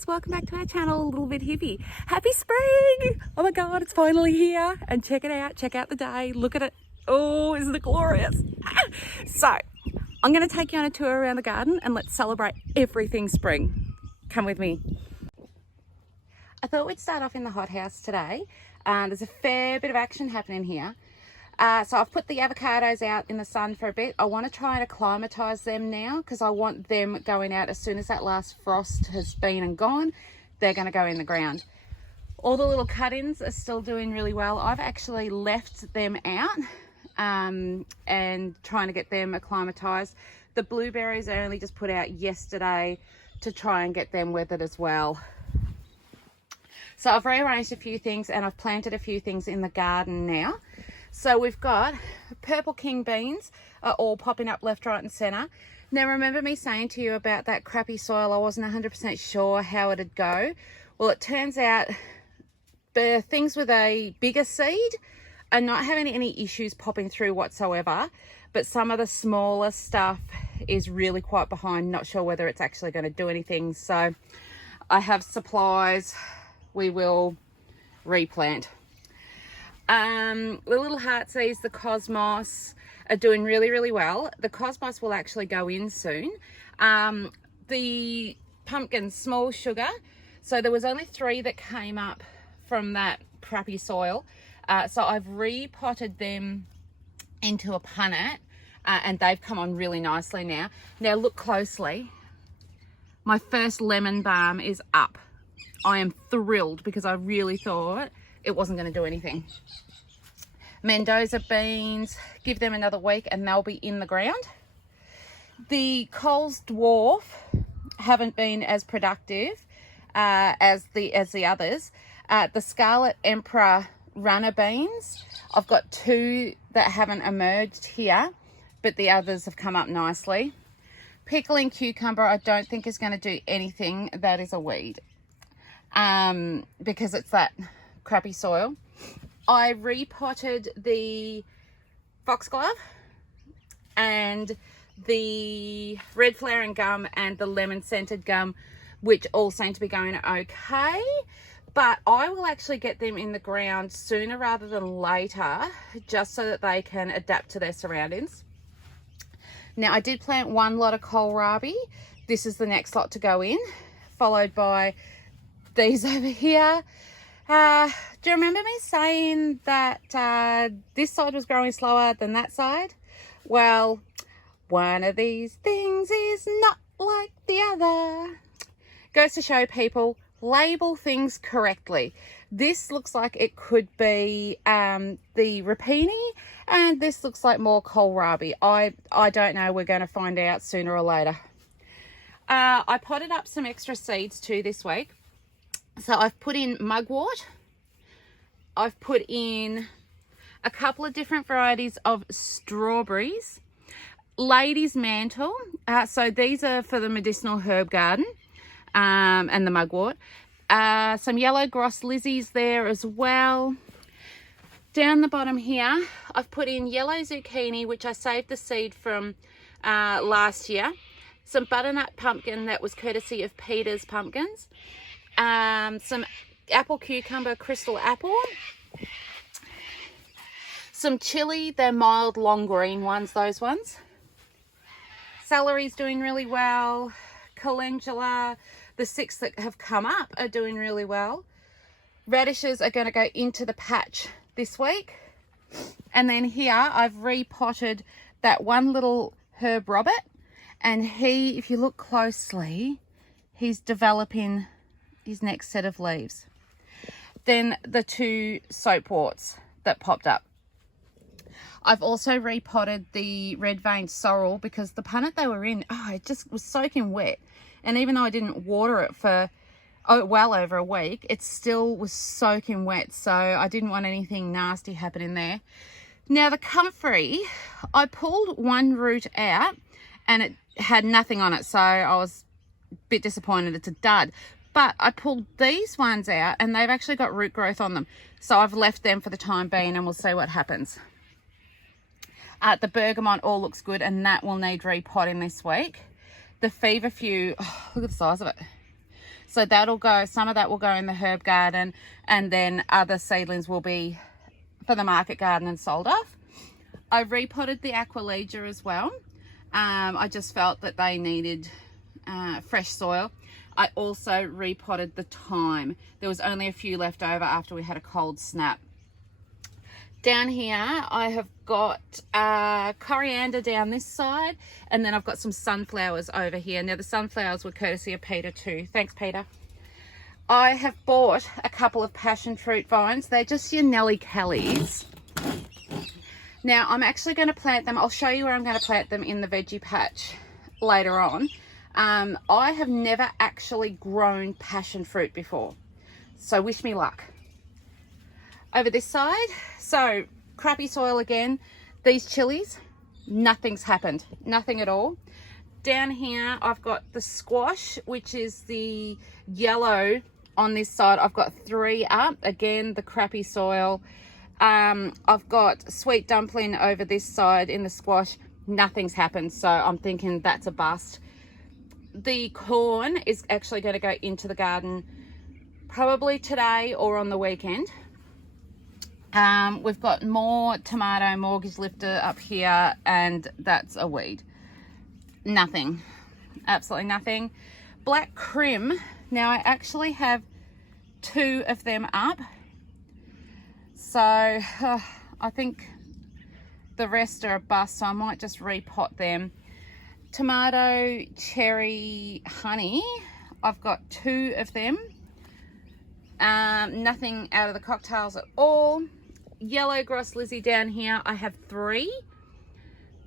guys, welcome back to our channel. A little bit hippie. Happy spring! Oh my god, it's finally here. And check it out, check out the day, look at it. Oh, isn't it glorious? So I'm going to take you on a tour around the garden and let's celebrate everything spring. Come with me. I thought we'd start off in the hothouse today. There's a fair bit of action happening here. So I've put the avocados out in the sun for a bit. I want to try and acclimatise them now because I want them going out as soon as that last frost has been and gone. They're going to go in the ground. All the little cut-ins are still doing really well. I've actually left them out and trying to get them acclimatised. The blueberries I only just put out yesterday to try and get them weathered as well. So I've rearranged a few things and I've planted a few things in the garden now. So we've got purple king beans are all popping up left, right and centre. Now remember me saying to you about that crappy soil, I wasn't 100% sure how it'd go. Well, it turns out the things with a bigger seed are not having any issues popping through whatsoever, but some of the smaller stuff is really quite behind, not sure whether it's actually going to do anything. So I have supplies, we will replant. The little heartsease, the cosmos are doing really, really well. The cosmos will actually go in soon. The pumpkins, small sugar. So there was only 3 that came up from that crappy soil. So I've repotted them into a punnet and they've come on really nicely now. Now look closely. My first lemon balm is up. I am thrilled because I really thought it wasn't going to do anything. Mendoza beans, give them another week and they'll be in the ground. The Coles dwarf haven't been as productive as the others. The Scarlet Emperor runner beans, I've got 2 that haven't emerged here, but the others have come up nicely. Pickling cucumber I don't think is going to do anything. That is a weed because it's that crappy soil. I repotted the foxglove and the red flowering gum and the lemon scented gum, which all seem to be going okay, but I will actually get them in the ground sooner rather than later just so that they can adapt to their surroundings. Now I did plant 1 lot of kohlrabi. This is the next lot to go in, followed by these over here. Do you remember me saying that this side was growing slower than that side? Well, one of these things is not like the other. Goes to show people, label things correctly. This looks like it could be the rapini, and this looks like more kohlrabi. I don't know. We're going to find out sooner or later. I potted up some extra seeds too this week. So I've put in mugwort. I've put in a couple of different varieties of strawberries. Lady's mantle. So these are for the medicinal herb garden and the mugwort. Some yellow gross lizzies there as well. Down the bottom here, I've put in yellow zucchini, which I saved the seed from last year. Some butternut pumpkin that was courtesy of Peter's Pumpkins. Some apple cucumber, crystal apple. Some chili, they're mild long green ones, those ones. Celery's doing really well. Calendula, the 6 that have come up are doing really well. Radishes are going to go into the patch this week. And then here I've repotted that one little herb robert, and he, if you look closely, he's developing his next set of leaves. Then the 2 soapworts that popped up. I've also repotted the red veined sorrel because the punnet they were in, it just was soaking wet. And even though I didn't water it for well over a week, it still was soaking wet. So I didn't want anything nasty happening there. Now the comfrey, I pulled 1 root out and it had nothing on it. So I was a bit disappointed. It's a dud. But I pulled these ones out and they've actually got root growth on them. So I've left them for the time being and we'll see what happens. The bergamot all looks good and that will need repotting this week. The feverfew, look at the size of it. So that'll go, some of that will go in the herb garden, and then other seedlings will be for the market garden and sold off. I repotted the Aquilegia as well. I just felt that they needed fresh soil. I also repotted the thyme. There was only a few left over after we had a cold snap. Down here I have got coriander down this side, and then I've got some sunflowers over here. Now the sunflowers were courtesy of Peter too. Thanks, Peter. I have bought a couple of passion fruit vines. They're just your Nelly Kellys. Now I'm actually going to plant them. I'll show you where I'm going to plant them in the veggie patch later on. I have never actually grown passion fruit before, so wish me luck. Over this side, so crappy soil again. These chilies, nothing's happened, nothing at all. Down here I've got the squash, which is the yellow on this side. I've got 3 up, again the crappy soil. I've got sweet dumpling over this side in the squash, nothing's happened, so I'm thinking that's a bust. The corn is actually going to go into the garden probably today or on the weekend. We've got more tomato mortgage lifter up here, and that's a weed. Nothing, absolutely nothing. Black crim, now I actually have 2 of them up, so I think the rest are a bust, so I might just repot them. Tomato cherry honey, I've got 2 of them. Nothing out of the cocktails at all. Yellow Gross Lizzie down here, I have 3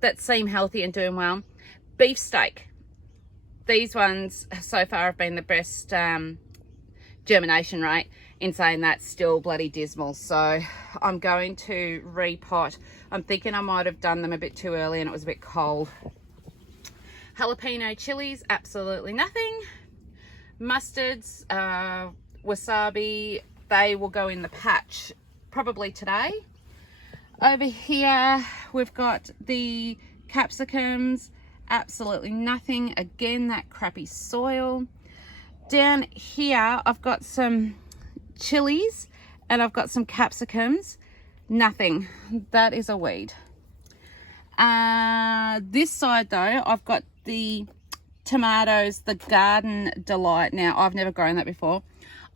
that seem healthy and doing well. Beefsteak, these ones so far have been the best germination rate. In saying that, still bloody dismal, so I'm going to repot. I'm thinking I might have done them a bit too early and it was a bit cold. Jalapeno chilies, absolutely nothing. Mustards, wasabi, they will go in the patch probably today. Over here we've got the capsicums, absolutely nothing, again that crappy soil. Down here I've got some chilies and I've got some capsicums, nothing, that is a weed. This side though, I've got the tomatoes, the Garden Delight. Now I've never grown that before.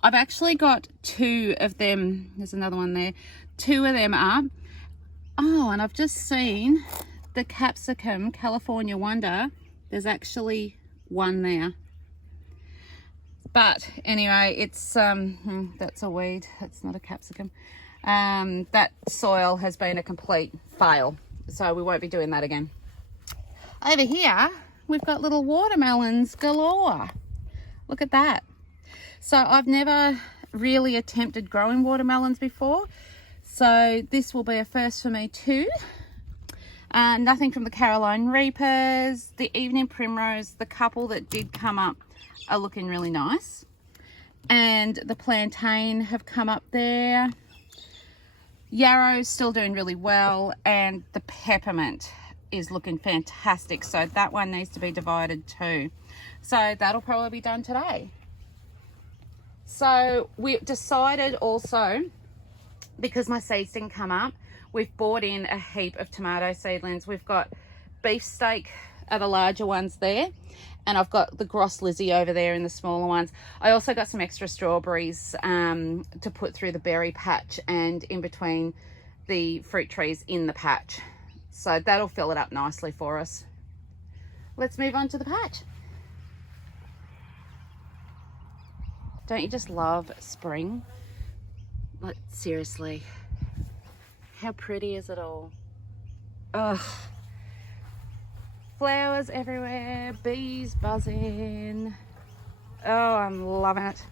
I've actually got 2 of them, there's another one there, 2 of them up. Oh, and I've just seen the capsicum California Wonder, there's actually 1 there. But anyway, it's that's a weed, that's not a capsicum. That soil has been a complete fail, so we won't be doing that again. Over here we've got little watermelons galore. Look at that. So I've never really attempted growing watermelons before, so this will be a first for me too. Nothing from the Caroline Reapers. The Evening Primrose, the couple that did come up are looking really nice, and the plantain have come up there. Yarrow's still doing really well, and the peppermint is looking fantastic, so that one needs to be divided too, so that'll probably be done today. So we decided also, because my seeds didn't come up, we've bought in a heap of tomato seedlings. We've got beefsteak are the larger ones there, and I've got the Gross Lizzie over there in the smaller ones. I also got some extra strawberries to put through the berry patch and in between the fruit trees in the patch, so that'll fill it up nicely for us. Let's move on to the patch. Don't you just love spring? Like, seriously, how pretty is it all? Ugh. Flowers everywhere, bees buzzing. Oh, I'm loving it.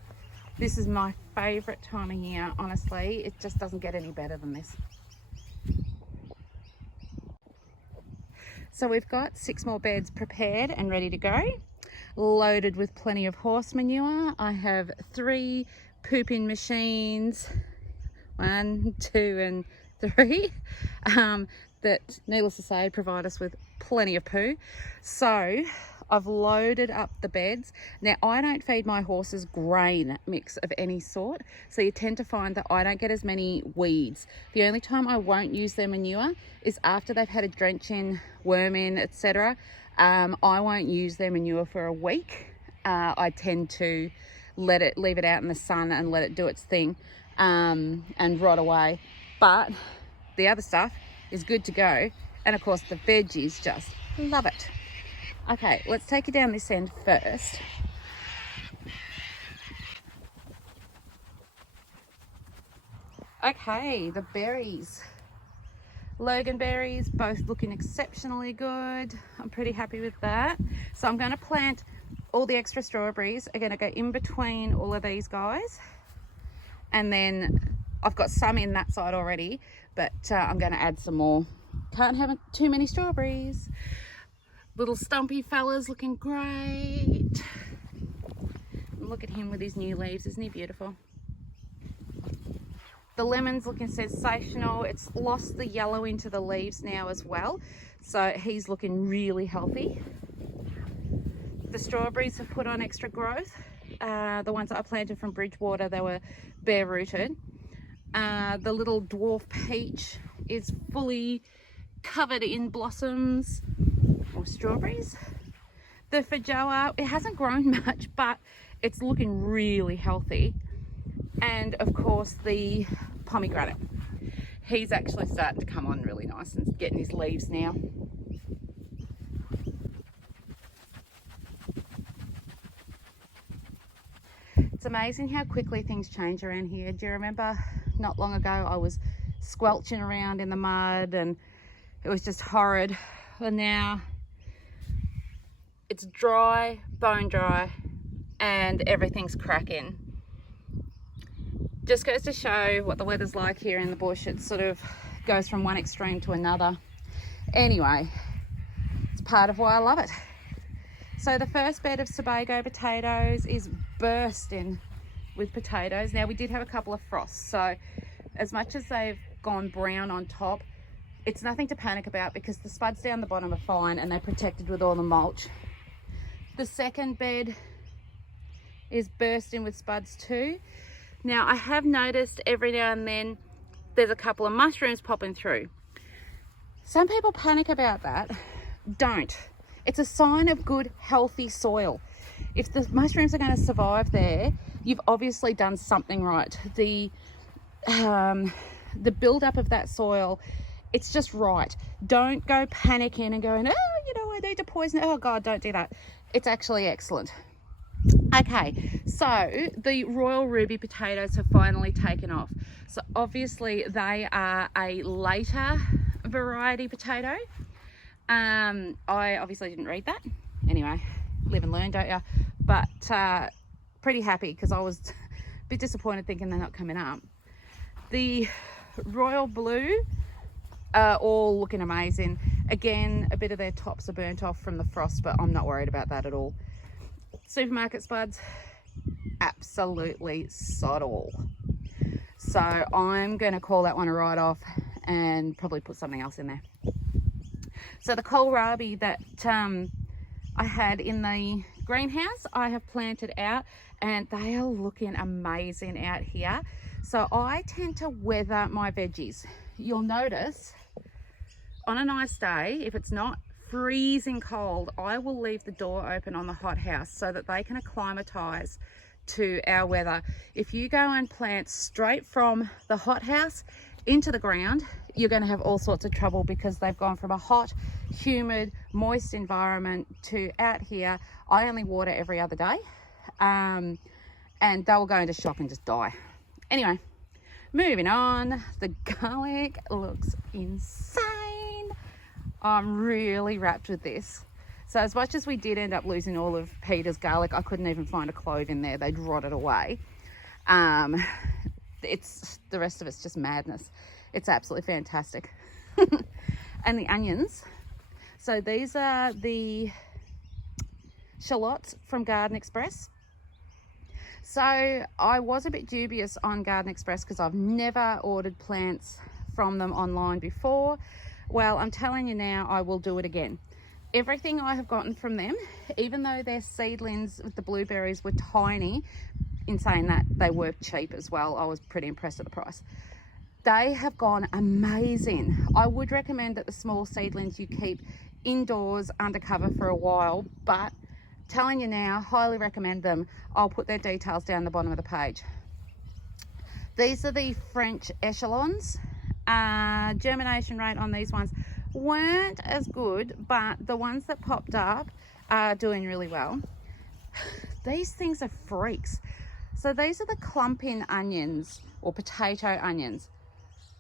This is my favorite time of year, honestly. It just doesn't get any better than this. So we've got 6 more beds prepared and ready to go, loaded with plenty of horse manure. I have 3 pooping machines, 1, 2 and 3, that, needless to say, provide us with plenty of poo. So I've loaded up the beds. Now, I don't feed my horses grain mix of any sort, so you tend to find that I don't get as many weeds. The only time I won't use their manure is after they've had a drench in, worm in, etc. I won't use their manure for a week. I tend to leave it out in the sun and let it do its thing and rot away. But the other stuff is good to go. And of course the veggies just love it. Okay, let's take you down this end first. Okay, the berries. Loganberries, both looking exceptionally good. I'm pretty happy with that. So I'm going to plant all the extra strawberries are going to go in between all of these guys. And then I've got some in that side already, but I'm going to add some more. Can't have too many strawberries. Little stumpy fella's looking great. Look at him with his new leaves. Isn't he beautiful? The lemon's looking sensational. It's lost the yellow into the leaves now as well. So he's looking really healthy. The strawberries have put on extra growth. The ones that I planted from Bridgewater, they were bare rooted. The little dwarf peach is fully covered in blossoms or strawberries. The feijoa, it hasn't grown much, but it's looking really healthy. And of course the pomegranate, he's actually starting to come on really nice and getting his leaves now. It's amazing how quickly things change around here. Do you remember not long ago I was squelching around in the mud and it was just horrid, and now it's dry, bone dry, and everything's cracking. Just goes to show what the weather's like here in the bush. It sort of goes from one extreme to another. Anyway, it's part of why I love it. So the first bed of Sebago potatoes is bursting with potatoes. Now we did have a couple of frosts, so as much as they've gone brown on top, it's nothing to panic about because the spuds down the bottom are fine and they're protected with all the mulch. The second bed is bursting with spuds too. Now I have noticed every now and then there's a couple of mushrooms popping through. Some people panic about that. Don't. It's a sign of good, healthy soil. If the mushrooms are going to survive there, you've obviously done something right. The build-up of that soil, it's just right. Don't go panicking and going, oh, you know, I need to poison it. Oh God, don't do that. It's actually excellent. Okay, so the Royal Ruby potatoes have finally taken off. So obviously they are a later variety potato. I obviously didn't read that. Anyway, live and learn, don't you? But pretty happy because I was a bit disappointed thinking they're not coming up. The Royal Blue are all looking amazing. Again, a bit of their tops are burnt off from the frost, but I'm not worried about that at all. Supermarket spuds, absolutely sod all. So I'm going to call that one a write-off and probably put something else in there. So the kohlrabi that I had in the greenhouse, I have planted out and they are looking amazing out here. So I tend to weather my veggies. You'll notice on a nice day, if it's not freezing cold, I will leave the door open on the hothouse so that they can acclimatise to our weather. If you go and plant straight from the hothouse into the ground, you're going to have all sorts of trouble because they've gone from a hot, humid, moist environment to out here. I only water every other day, and they'll go into shock and just die. Anyway, moving on. The garlic looks insane. I'm really wrapped with this. So as much as we did end up losing all of Peter's garlic, I couldn't even find a clove in there. They'd rotted away. It's the rest of it's just madness. It's absolutely fantastic. And the onions. So these are the shallots from Garden Express. So I was a bit dubious on Garden Express because I've never ordered plants from them online before. Well, I'm telling you now, I will do it again. everything I have gotten from them, even though their seedlings with the blueberries were tiny, in saying that they were cheap as well, I was pretty impressed at the price. They have gone amazing. I would recommend that the small seedlings you keep indoors under cover for a while, but telling you now, highly recommend them. I'll put their details down the bottom of the page. These are the French echelons. Germination rate on these ones weren't as good, but the ones that popped up are doing really well. These things are freaks. So these are the clumping onions, or potato onions.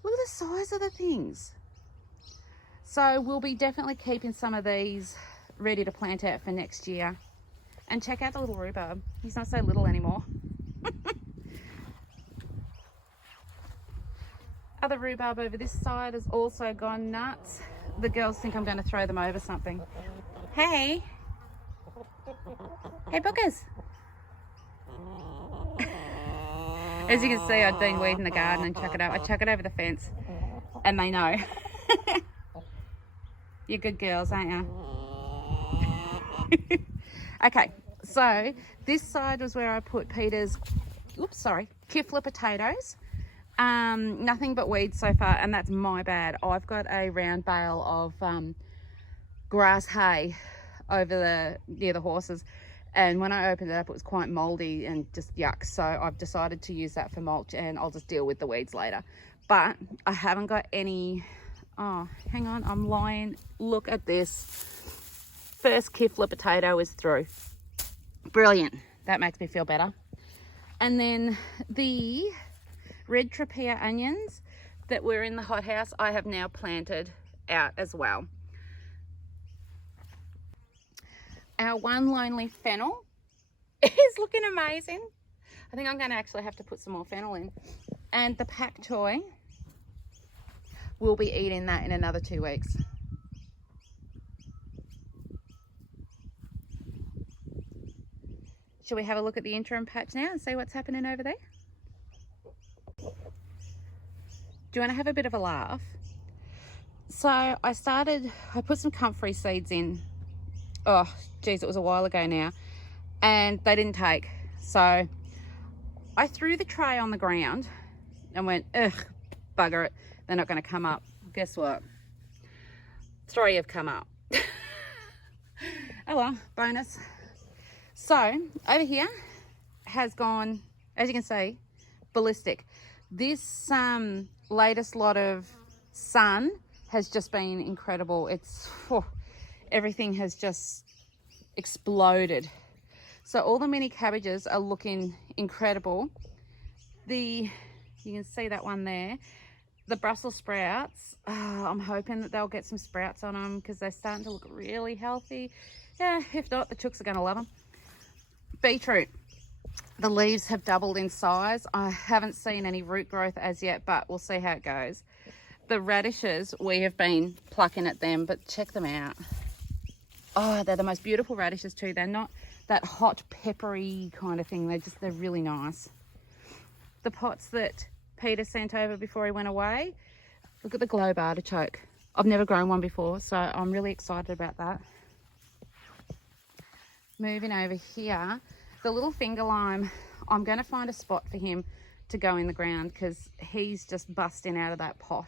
Look at the size of the things. So we'll be definitely keeping some of these ready to plant out for next year. And check out the little rhubarb. He's not so little anymore. Other rhubarb over this side has also gone nuts. The girls think I'm going to throw them over something. Hey. Hey, bookers. As you can see, I'd been weeding the garden and chuck it up. I chuck it over the fence and they know. You're good girls, aren't you? Okay, so this side was where I put Peter's, kifla potatoes. Nothing but weeds so far, and that's my bad. I've got a round bale of grass hay over near the horses, and when I opened it up it was quite moldy and just yuck, so I've decided to use that for mulch, and I'll just deal with the weeds later. But I haven't got any. Oh, hang on, I'm lying. Look at this. First kifla potato is through. Brilliant. That makes me feel better. And then the red trapea onions that were in the hothouse, I have now planted out as well. Our one lonely fennel is looking amazing. I think I'm going to actually have to put some more fennel in. And the pak choy, we'll be eating that in another 2 weeks. Shall we have a look at the interim patch now and see what's happening over there? Do you want to have a bit of a laugh? So I put some comfrey seeds in. Oh, geez, it was a while ago now. And they didn't take. So I threw the tray on the ground and went, ugh, bugger it. They're not going to come up. Guess what? 3 have come up. Oh well, bonus. So over here has gone, as you can see, ballistic. This latest lot of sun has just been incredible. It's everything has just exploded. So all the mini cabbages are looking incredible. You can see that one there. The Brussels sprouts, I'm hoping that they'll get some sprouts on them because they're starting to look really healthy. Yeah, if not, the chooks are going to love them. Beetroot, the leaves have doubled in size. I haven't seen any root growth as yet, but we'll see how it goes. The radishes, we have been plucking at them, but check them out. Oh, they're the most beautiful radishes too. They're not that hot peppery kind of thing. They're really nice. The pots that Peter sent over before he went away, look at the globe artichoke. I've never grown one before, so I'm really excited about that. Moving over here, the little finger lime, I'm going to find a spot for him to go in the ground because he's just busting out of that pot.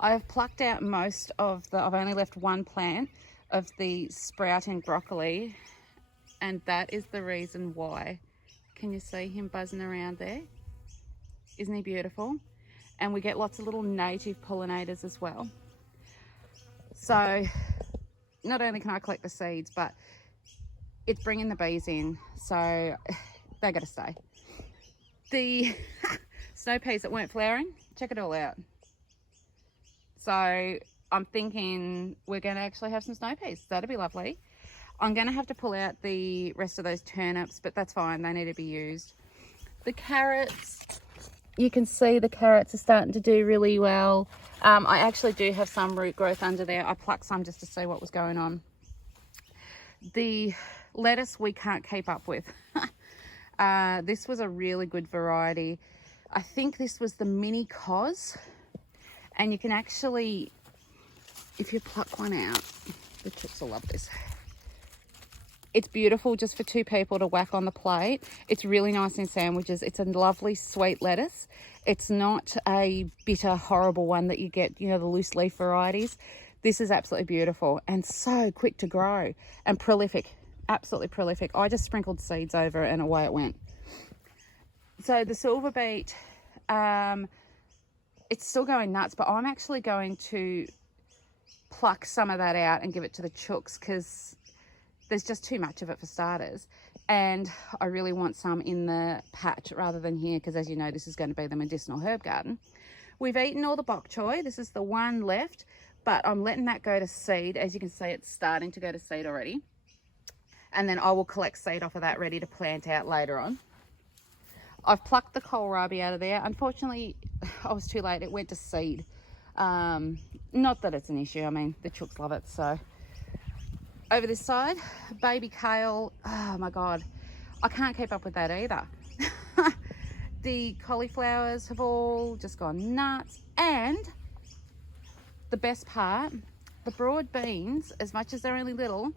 I've plucked out most of I've only left one plant of the sprouting broccoli, and that is the reason why. Can you see him buzzing around there? Isn't he beautiful? And we get lots of little native pollinators as well. So not only can I collect the seeds, but it's bringing the bees in, so they got to stay. The snow peas that weren't flowering, check it all out. So I'm thinking we're going to actually have some snow peas. That'd be lovely. I'm going to have to pull out the rest of those turnips, but that's fine. They need to be used. The carrots, you can see the carrots are starting to do really well. I actually do have some root growth under there. I plucked some just to see what was going on. The lettuce we can't keep up with. This was a really good variety. I think this was the mini cos, and you can actually if you pluck one out, the chicks will love this. It's beautiful just for 2 people to whack on the plate. It's really nice in sandwiches. It's a lovely sweet lettuce. It's not a bitter, horrible one that you get, you know, the loose leaf varieties. This is absolutely beautiful and so quick to grow and prolific, absolutely prolific. I just sprinkled seeds over it and away it went. So the silver beet, it's still going nuts, but I'm actually going to pluck some of that out and give it to the chooks because there's just too much of it for starters. And I really want some in the patch rather than here because, as you know, this is going to be the medicinal herb garden. We've eaten all the bok choy. This is the one left, but I'm letting that go to seed. As you can see, it's starting to go to seed already. And then I will collect seed off of that ready to plant out later on. I've plucked the kohlrabi out of there. Unfortunately, I was too late. It went to seed. Not that it's an issue. I mean, the chooks love it, so. Over this side, baby kale. Oh my God, I can't keep up with that either. The cauliflowers have all just gone nuts. And the best part, the broad beans, as much as they're only little,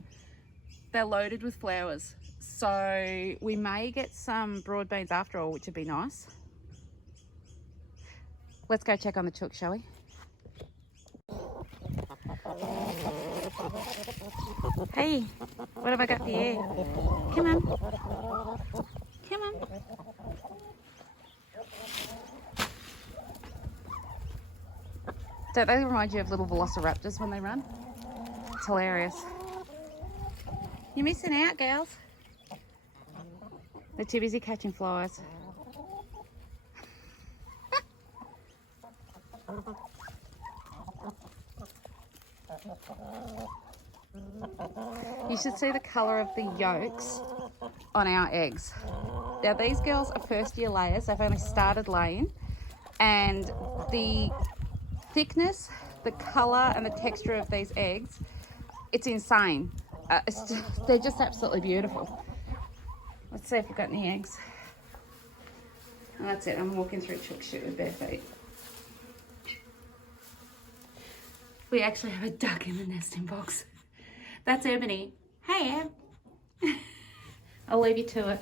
they're loaded with flowers. So we may get some broad beans after all, which would be nice. Let's go check on the chook, shall we? Hey, what have I got for you? Come on. Come on. Don't they remind you of little velociraptors when they run? It's hilarious. You're missing out, girls. They're too busy catching flies. You should see the colour of the yolks on our eggs. Now these girls are first year layers. They've only started laying, and the thickness, the colour and the texture of these eggs, it's insane. They're just absolutely beautiful. Let's see if we've got any eggs. Oh, that's it. I'm walking through chook shit with bare feet. We actually have a duck in the nesting box. That's Ebony. Hey, Eb. I'll leave you to it.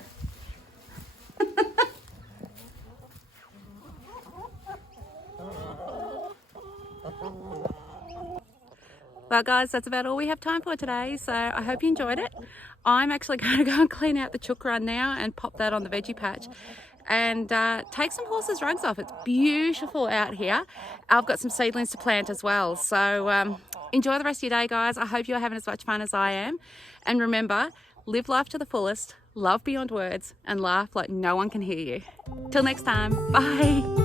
Well, guys, that's about all we have time for today. So I hope you enjoyed it. I'm actually going to go and clean out the chook run now and pop that on the veggie patch and take some horses' rugs off. It's beautiful out here. I've got some seedlings to plant as well. So enjoy the rest of your day, guys. I hope you're having as much fun as I am. And remember, live life to the fullest, love beyond words, and laugh like no one can hear you. Till next time, bye.